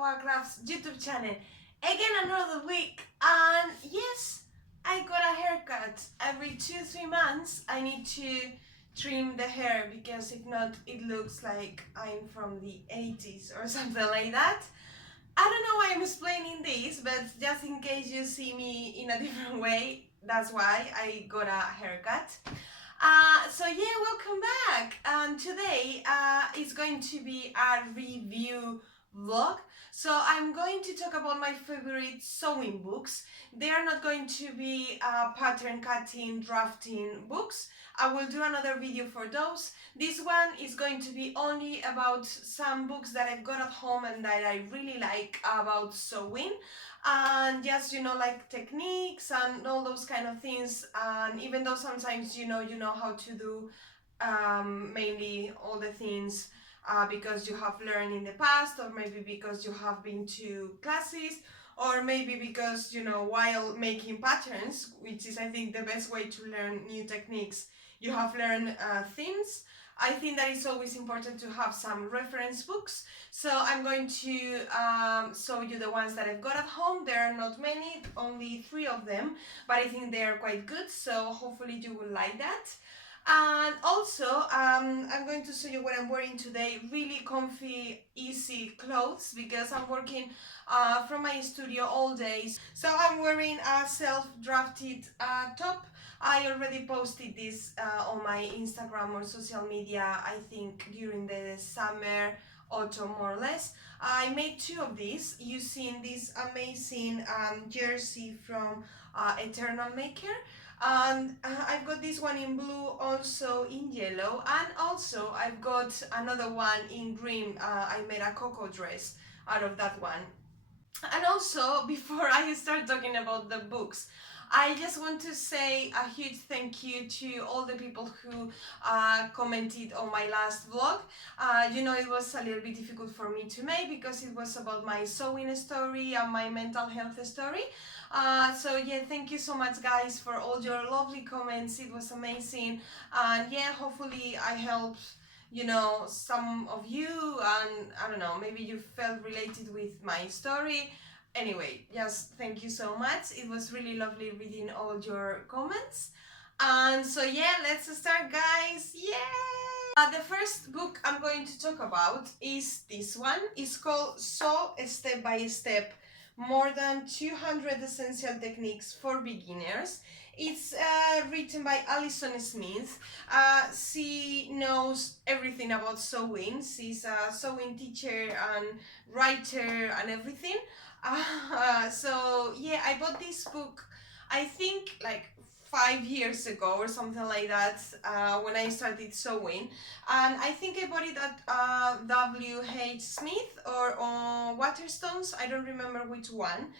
CocoWawa Crafts YouTube channel. Again another week, and yes, I got a haircut. Every 2-3 months I need to trim the hair because if not it looks like I'm from the 80s or something like that. I don't know why I'm explaining this, but just in case you see me in a different way, that's why I got a haircut. So yeah, welcome back. Today is going to be a review vlog. So I'm going to talk about my favorite sewing books. They are not going to be pattern cutting, drafting books. I will do another video for those. This one is going to be only about some books that I've got at home and that I really like about sewing, and just like techniques and all those kind of things. And even though sometimes you know how to do mainly all the things because you have learned in the past, or maybe because you have been to classes, or maybe because while making patterns, which is I think the best way to learn new techniques, you have learned things. I think that it's always important to have some reference books. So I'm going to show you the ones that I've got at home. There are not many, only 3 of them, but I think they are quite good, so hopefully you will like that. And also I'm going to show you what I'm wearing today. Really comfy, easy clothes, because I'm working from my studio all day. So I'm wearing a self-drafted top. I already posted this on my Instagram or social media, I think during the summer, autumn more or less. I made 2 of these using this amazing jersey from Eternal Maker. And I've got this one in blue, also in yellow, and also I've got another one in green. I made a cocoa dress out of that one. And also, before I start talking about the books, I just want to say a huge thank you to all the people who commented on my last vlog. It was a little bit difficult for me to make because it was about my sewing story and my mental health story. So yeah, thank you so much guys for all your lovely comments. It was amazing, and yeah, hopefully I helped some of you, and I don't know, maybe you felt related with my story. Anyway, just thank you so much. It was really lovely reading all your comments. And so yeah, let's start guys. Yeah, the first book I'm going to talk about is this one. It's called Sew Step by Step, More Than 200 Essential Techniques for Beginners. It's written by Alison Smith. She knows everything about sewing. She's a sewing teacher and writer and everything. So yeah, I bought this book, I think like 5 years ago or something like that, when I started sewing, and I think I bought it at W.H. Smith or Waterstones. I don't remember which one.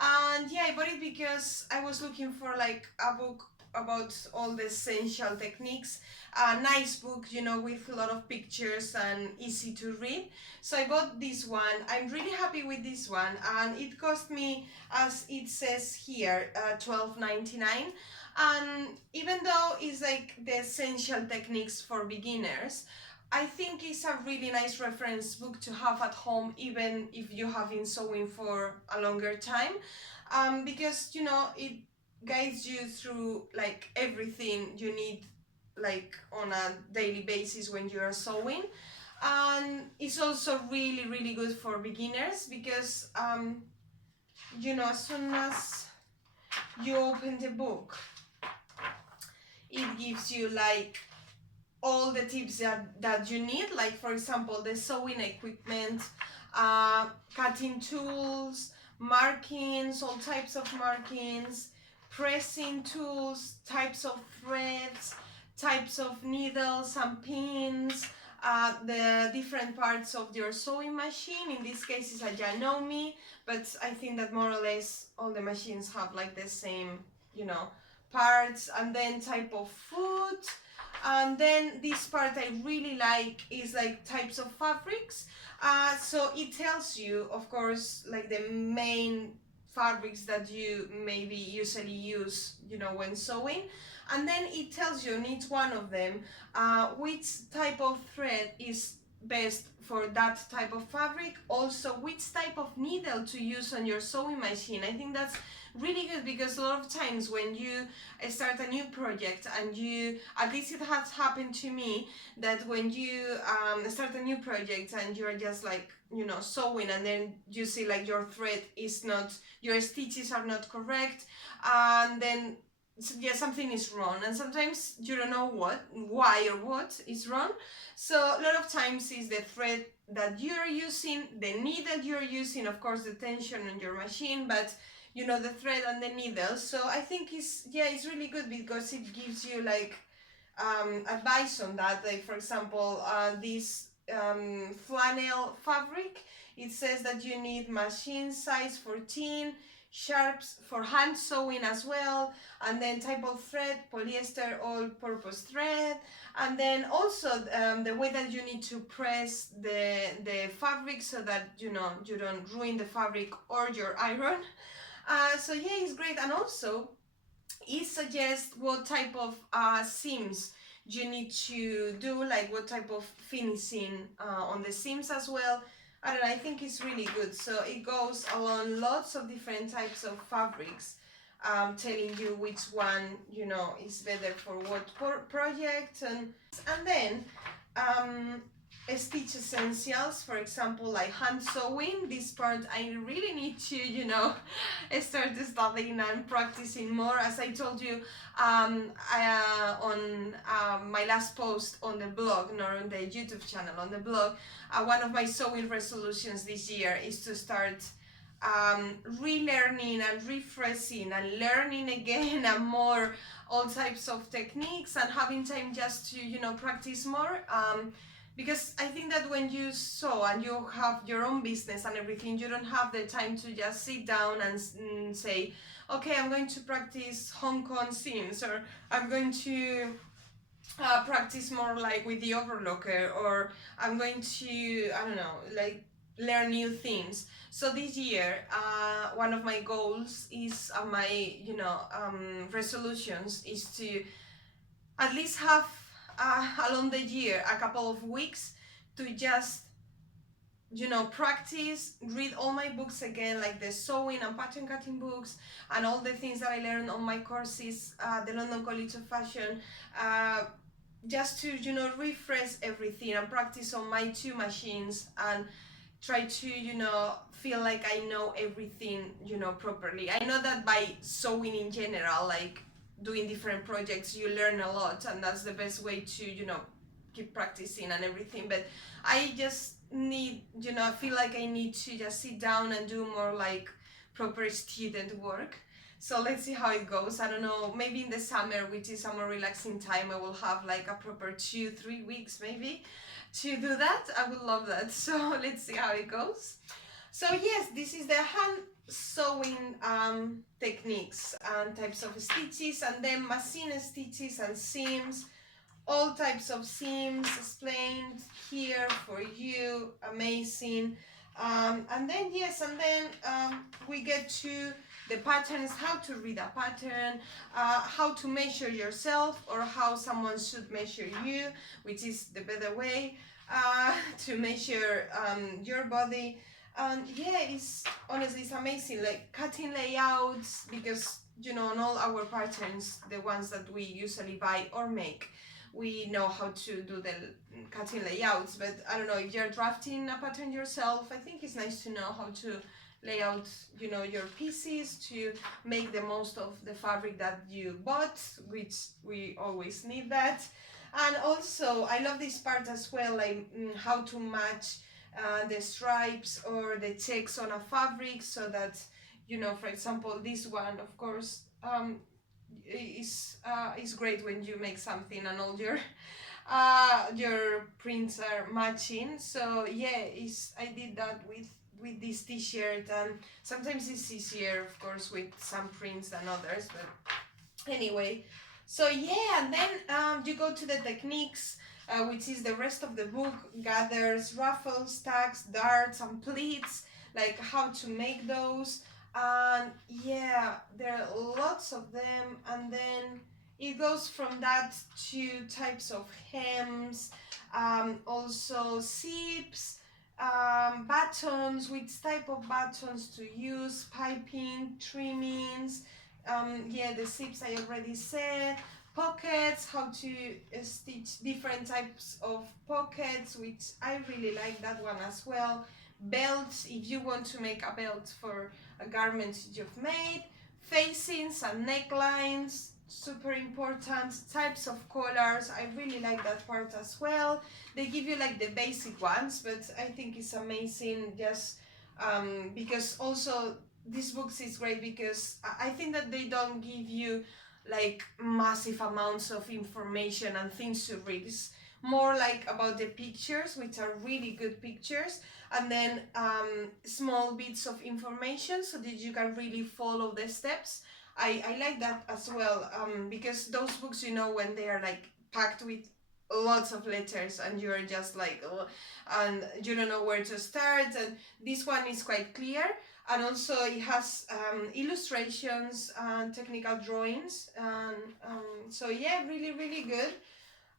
And yeah, I bought it because I was looking for like a book about all the essential techniques, a nice book, with a lot of pictures and easy to read. So I bought this one. I'm really happy with this one, and it cost me, as it says here, $12.99. And even though it's like the essential techniques for beginners, I think it's a really nice reference book to have at home, even if you have been sewing for a longer time, because it guides you through like everything you need, like on a daily basis when you are sewing. And it's also really good for beginners because as soon as you open the book, it gives you like all the tips that you need, like for example the sewing equipment, cutting tools, markings, all types of markings, pressing tools, types of threads, types of needles and pins, the different parts of your sewing machine. In this case it's a Janome, but I think that more or less all the machines have like the same parts. And then type of foot. And then this part I really like is like types of fabrics. So it tells you, of course, like the main fabrics that you maybe usually use, when sewing. And then it tells you on each one of them which type of thread is best for that type of fabric. Also, which type of needle to use on your sewing machine. I think that's really good, because a lot of times when you start a new project and you, at least it has happened to me, that when you start a new project and you're just like, you know, sewing, and then you see like your thread is not, your stitches are not correct, and then yeah, something is wrong, and sometimes you don't know why or what is wrong. So a lot of times is the thread that you're using, the needle you're using, of course the tension on your machine, but you know, the thread and the needle. So I think it's really good, because it gives you like advice on that. Like for example, this flannel fabric, it says that you need machine size 14, sharps for hand sewing as well, and then type of thread, polyester all-purpose thread, and then also the way that you need to press the fabric so that, you know, you don't ruin the fabric or your iron. So yeah, it's great. And also it suggests what type of seams you need to do, like what type of finishing on the seams as well. I don't know, I think it's really good. So it goes along lots of different types of fabrics, telling you which one, you know, is better for what project. And then stitch essentials, for example, like hand sewing. This part I really need to, you know, start studying and practicing more. As I told you on my last post on the blog, not on the YouTube channel, on the blog, one of my sewing resolutions this year is to start relearning and refreshing and learning again and more all types of techniques, and having time just to, you know, practice more. Because I think that when you sew and you have your own business and everything, you don't have the time to just sit down and say, okay, I'm going to practice Hong Kong seams, or I'm going to practice more like with the overlocker, or I'm going to, I don't know, like learn new things. So this year, one of my goals is, my, you know, resolutions is to at least have along the year a couple of weeks to just, you know, practice, read all my books again, like the sewing and pattern cutting books, and all the things that I learned on my courses, the London College of Fashion, just to, you know, refresh everything and practice on my two machines, and try to, you know, feel like I know everything, you know, properly. I know that by sewing in general, like doing different projects, you learn a lot, and that's the best way to, you know, keep practicing and everything. But I just need, you know, I feel like I need to just sit down and do more like proper student work. So let's see how it goes. I don't know, maybe in the summer, which is a more relaxing time, I will have like a proper 2-3 weeks maybe to do that. I would love that. So let's see how it goes. So yes, this is the hand sewing techniques and types of stitches, and then machine stitches and seams, all types of seams explained here for you. Amazing. And then yes, and then we get to the patterns, how to read a pattern, how to measure yourself, or how someone should measure you, which is the better way to measure your body. And yeah, it's honestly, it's amazing, like cutting layouts, because, you know, on all our patterns, the ones that we usually buy or make, we know how to do the cutting layouts. But I don't know, if you're drafting a pattern yourself, I think it's nice to know how to lay out, you know, your pieces to make the most of the fabric that you bought, which we always need that. And also I love this part as well, like how to match the stripes or the checks on a fabric, so that, you know, for example, this one, of course, is great when you make something and all your prints are matching. So yeah, I did that with this t-shirt, and sometimes it's easier, of course, with some prints than others, but anyway. So yeah, and then you go to the techniques, which is the rest of the book: gathers, ruffles, tags, darts, and pleats, like how to make those. And yeah, there are lots of them. And then it goes from that to types of hems, also zips, buttons, which type of buttons to use, piping, trimmings, yeah, the zips I already said, pockets, how to stitch different types of pockets, which I really like that one as well, belts, if you want to make a belt for a garment you've made, facings and necklines, super important, types of collars, I really like that part as well. They give you like the basic ones, but I think it's amazing just because also these books is great because I think that they don't give you like massive amounts of information and things to read. It's more like about the pictures, which are really good pictures, and then small bits of information so that you can really follow the steps. I like that as well, because those books, you know, when they are like packed with lots of letters and you're just like, oh, and you don't know where to start, and this one is quite clear, and also it has illustrations and technical drawings, and so yeah, really good.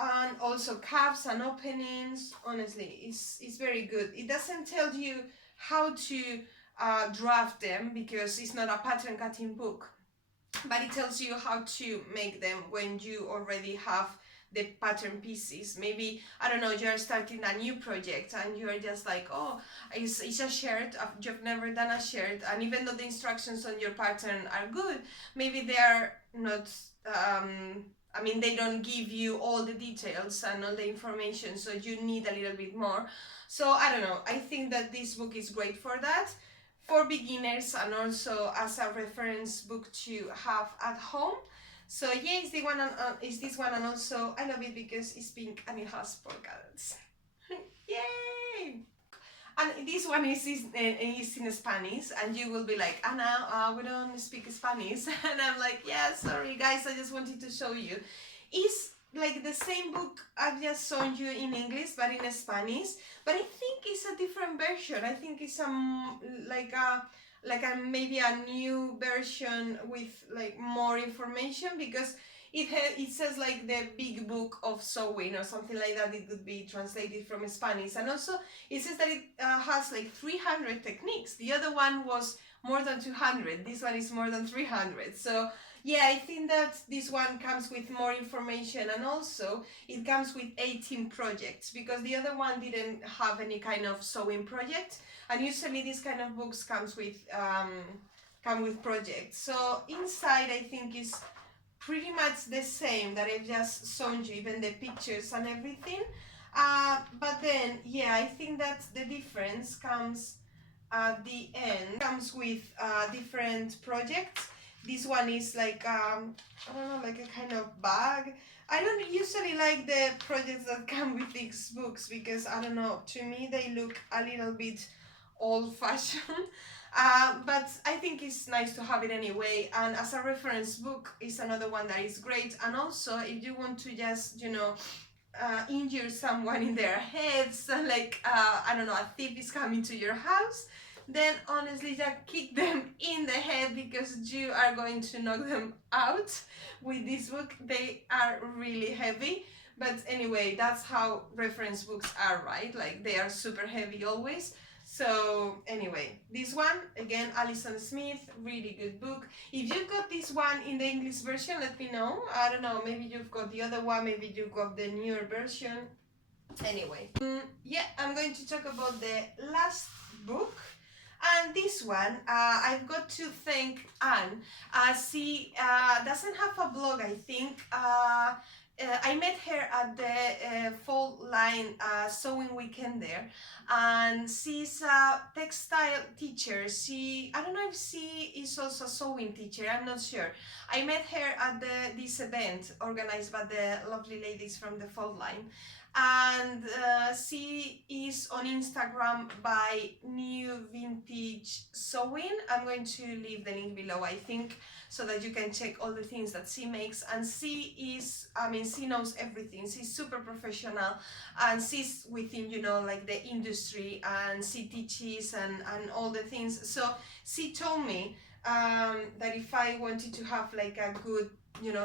And also cuffs and openings, honestly, it's very good. It doesn't tell you how to draft them because it's not a pattern cutting book, but it tells you how to make them when you already have the pattern pieces. Maybe, I don't know, you're starting a new project and you're just like, oh, it's a shirt, you've never done a shirt, and even though the instructions on your pattern are good, maybe they are not, I mean, they don't give you all the details and all the information, so you need a little bit more. So I don't know, I think that this book is great for that, for beginners, and also as a reference book to have at home. So yeah, it's the one, it's this one, and also I love it because it's pink and it has polka dots. Yay! And this one is in Spanish, and you will be like, Anna, we don't speak Spanish. And I'm like, yeah, sorry guys, I just wanted to show you. It's like the same book I've just shown you in English, but in Spanish. But I think it's a different version. I think it's like a maybe a new version with like more information, because it says like the big book of sewing or something like that. It could be translated from Spanish, and also it says that it has like 300 techniques. The other one was more than 200. This one is more than 300. So yeah, I think that this one comes with more information, and also it comes with 18 projects, because the other one didn't have any kind of sewing project, and usually this kind of books come with projects. So inside I think is pretty much the same that I've just shown you, even the pictures and everything. But then, yeah, I think that the difference comes at the end, comes with different projects. This one is like, I don't know, like a kind of bag. I don't usually like the projects that come with these books because, I don't know, to me they look a little bit old-fashioned. But I think it's nice to have it anyway, and as a reference book is another one that is great. And also if you want to just, you know, injure someone in their heads, like I don't know, a thief is coming to your house, then honestly just kick them in the head, because you are going to knock them out with this book. They are really heavy, but anyway, that's how reference books are, right? Like they are super heavy always. So anyway, this one, again, Alison Smith, really good book. If you got this one in the English version, let me know. I don't know, maybe you've got the other one, maybe you got the newer version. Anyway, yeah, I'm going to talk about the last book. And this one, I've got to thank Anne. She doesn't have a blog, I think. I met her at the Fall Line sewing weekend there, and she's a textile teacher. I don't know if she is also a sewing teacher, I'm not sure. I met her at this event organized by the lovely ladies from the Fall Line, and she is on Instagram by New Vintage Sewing. I'm going to leave the link below, I think, so that you can check all the things that she makes. And she is, I mean, she knows everything. She's super professional, and she's within, you know, like the industry, and she teaches and all the things. So she told me that if I wanted to have like a good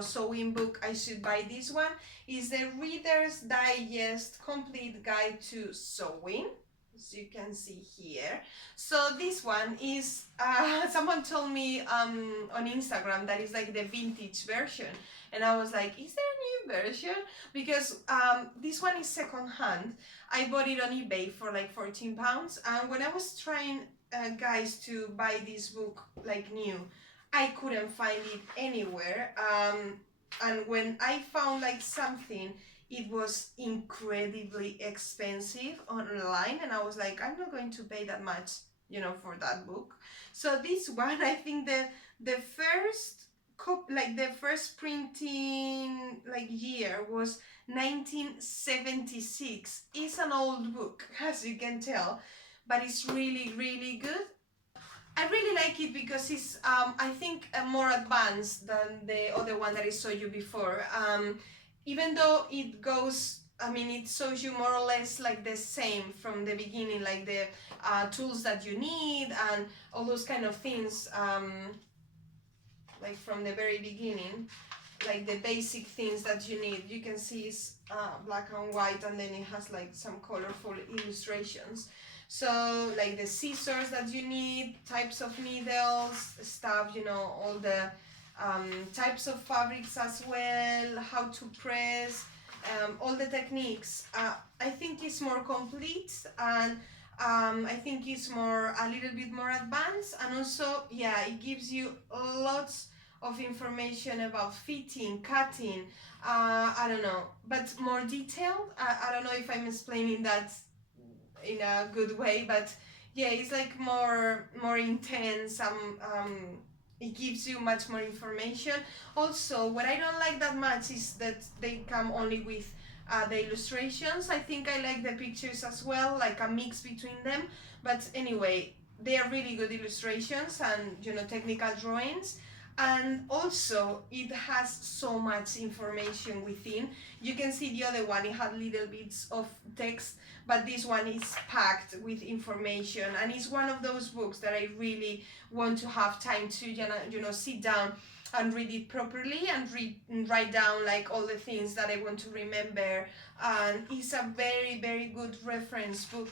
sewing book, I should buy this one. Is the Reader's Digest Complete Guide to Sewing, as you can see here. So this one is someone told me on Instagram that it's like the vintage version, and I was like, is there a new version? Because this one is second hand. I bought it on eBay for like £14, and when I was trying guys to buy this book like new, I couldn't find it anywhere. And when I found like something, it was incredibly expensive online, and I was like, I'm not going to pay that much, for that book. So this one, I think the first the first printing like year was 1976. It's an old book, as you can tell, but it's really, really good. I really like it because it's, I think, more advanced than the other one that I showed you before. Even though it goes, it shows you more or less like the same from the beginning, like the tools that you need and all those kind of things, like from the very beginning, like the basic things that you need. You can see it's black and white, and then it has like some colorful illustrations. So like the scissors that you need, types of needles, stuff, all the types of fabrics as well, how to press, all the techniques. I think it's more complete, and I think it's a little bit more advanced, and also, yeah, it gives you lots of information about fitting, cutting, I don't know, but more detailed. I don't know if I'm explaining that in a good way, but yeah, it's like more intense. It gives you much more information. Also, what I don't like that much is that they come only with the illustrations. I think I like the pictures as well, like a mix between them. But anyway, they are really good illustrations and technical drawings. And also it has so much information within. You can see the other one, it had little bits of text, but this one is packed with information, and it's one of those books that I really want to have time to sit down and read it properly and write down like all the things that I want to remember. And it's a very, very good reference book.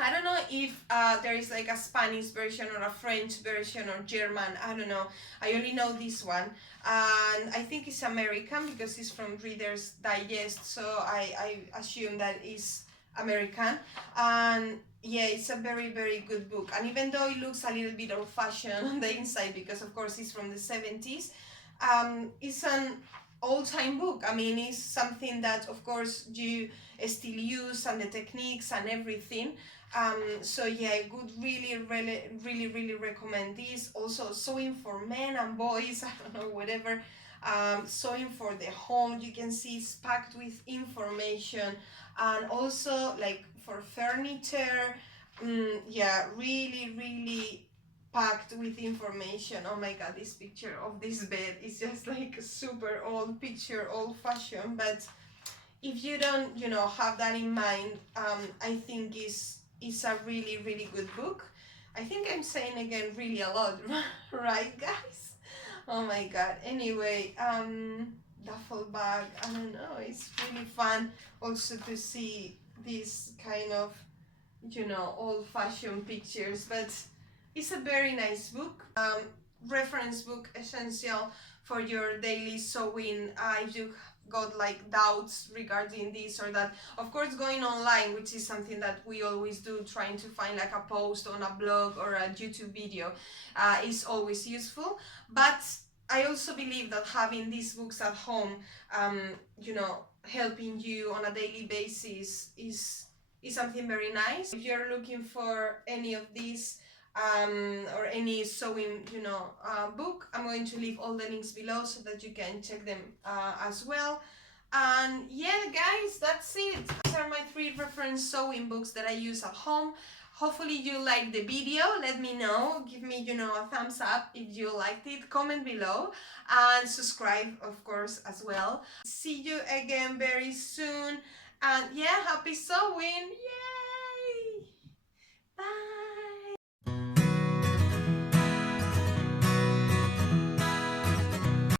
I don't know if there is like a Spanish version or a French version or German, I don't know. I only know this one, and I think it's American because it's from Reader's Digest, so I assume that it's American. And yeah, it's a very, very good book, and even though it looks a little bit old-fashioned on the inside because of course it's from the 70s, it's an old-time book. It's something that of course you still use, and the techniques and everything. So yeah, I would really recommend this. Also, sewing for men and boys, I don't know, whatever. Sewing for the home, you can see it's packed with information, and also like for furniture. Yeah, really packed with information. Oh my god, this picture of this bed is just like a super old picture, old-fashioned. But if you don't have that in mind, I think it's a really good book. I think I'm saying again really a lot, right guys? Oh my god. Anyway, duffel bag, I don't know, it's really fun also to see these kind of old-fashioned pictures, but it's a very nice book. Reference book, essential for your daily sewing. If you got like doubts regarding this or that, of course going online, which is something that we always do, trying to find like a post on a blog or a YouTube video, is always useful. But I also believe that having these books at home, helping you on a daily basis is something very nice. If you're looking for any of these or any sewing book, I'm going to leave all the links below so that you can check them as well. And yeah guys, that's it. These are my 3 reference sewing books that I use at home. Hopefully you liked the video. Let me know, give me a thumbs up if you liked it, comment below, and subscribe of course as well. See you again very soon, and yeah, happy sewing. Yay, bye.